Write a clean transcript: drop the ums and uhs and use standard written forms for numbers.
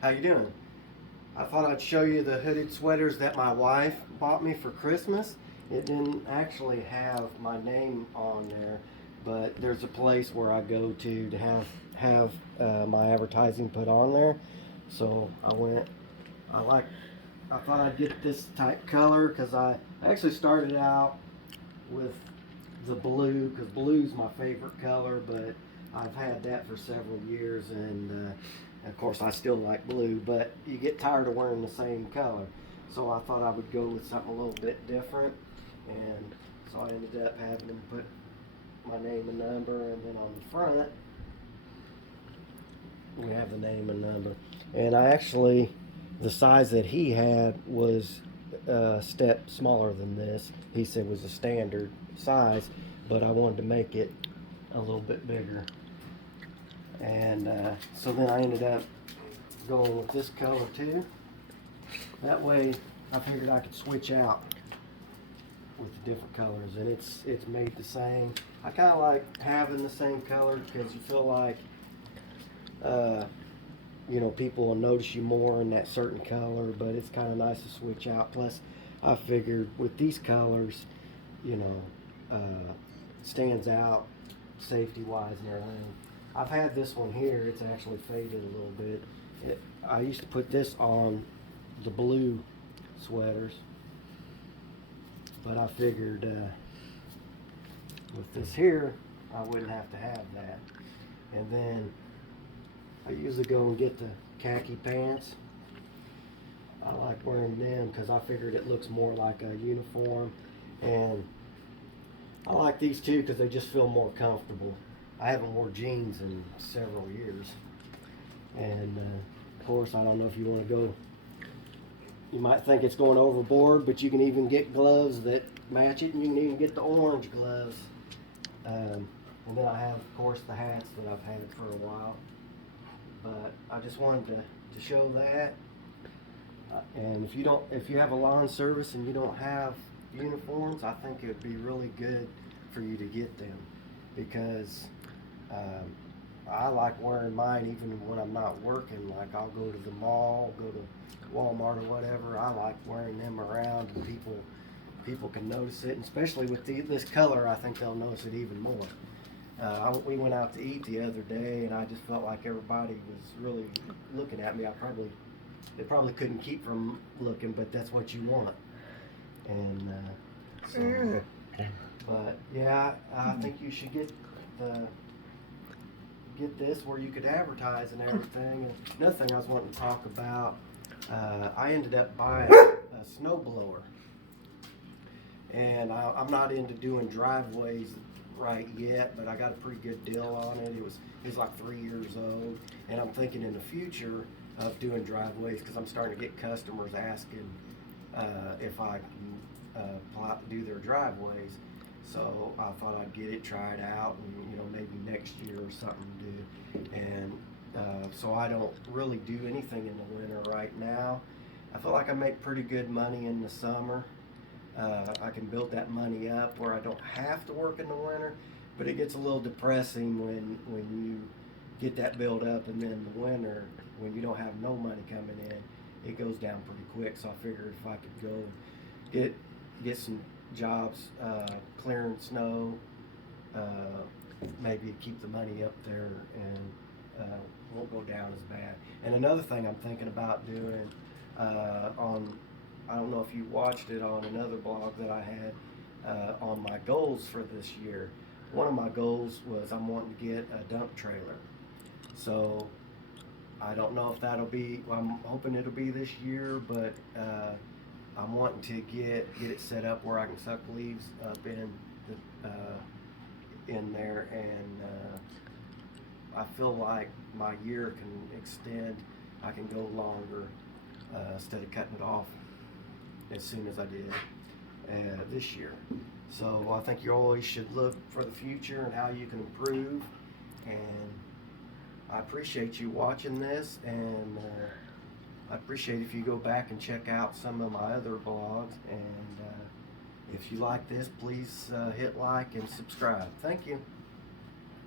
How you doing? I thought I'd show you the hooded sweaters that my wife bought me for Christmas. It didn't actually have my name on there, but there's a place where I go to have my advertising put on there. So I went. I like. I thought I'd get this type color because I actually started out with the blue because blue's my favorite color, but I've had that for several years, and of course I still like blue, but you get tired of wearing the same color. So I thought I would go with something a little bit different, and so I ended up having them put my name and number, and then on the front we have the name and number. And I actually, the size that he had was a step smaller than this. He said was a standard size, but I wanted to make it a little bit bigger. And so then I ended up going with this color too. That way I figured I could switch out with the different colors, and it's made the same. I kind of like having the same color because you feel like people will notice you more in that certain color, but it's kind of nice to switch out. Plus I figured with these colors, you know, stands out safety wise and everything. I've had this one here, it's actually faded a little bit. I used to put this on the blue sweaters, but I figured with this here I wouldn't have to have that. And then I usually go and get the khaki pants. I like wearing them because I figured it looks more like a uniform, and I like these too because they just feel more comfortable. I haven't worn jeans in several years, and of course I don't know if you want to go. You might think it's going overboard, but you can even get gloves that match it, and you can even get the orange gloves. And then I have, of course, the hats that I've had for a while. But I just wanted to show that. And if you have a lawn service and you don't have uniforms, I think it would be really good for you to get them, because I like wearing mine even when I'm not working. Like I'll go to the mall, go to Walmart or whatever. I like wearing them around, and people can notice it, and especially with this color, I think they'll notice it even more. We went out to eat the other day, and I just felt like everybody was really looking at me. They probably couldn't keep from looking, but that's what you want. And but yeah, I think you should get this where you could advertise and everything. And another thing I was wanting to talk about, I ended up buying a snow blower, and I'm not into doing driveways right yet, but I got a pretty good deal on it. It's like 3 years old, and I'm thinking in the future of doing driveways because I'm starting to get customers asking if I can do their driveways. So I thought I'd get it, try it out, and maybe next year or something do. And so I don't really do anything in the winter right now. I feel like I make pretty good money in the summer. I can build that money up where I don't have to work in the winter, but it gets a little depressing when you get that built up, and then the winter, when you don't have no money coming in, it goes down pretty quick. So I figured if I could go get some jobs clearing snow, maybe keep the money up there, and won't go down as bad. And another thing I'm thinking about doing I don't know if you watched it on another blog that I had on my goals for this year. One of my goals was I'm wanting to get a dump trailer. So I don't know if I'm hoping it'll be this year, but I'm wanting to get it set up where I can suck leaves up in there, and I feel like my year can extend. I can go longer instead of cutting it off as soon as I did this year. So I think you always should look for the future and how you can improve. And I appreciate you watching this, and I appreciate if you go back and check out some of my other blogs. And if you like this, please hit like and subscribe. Thank you.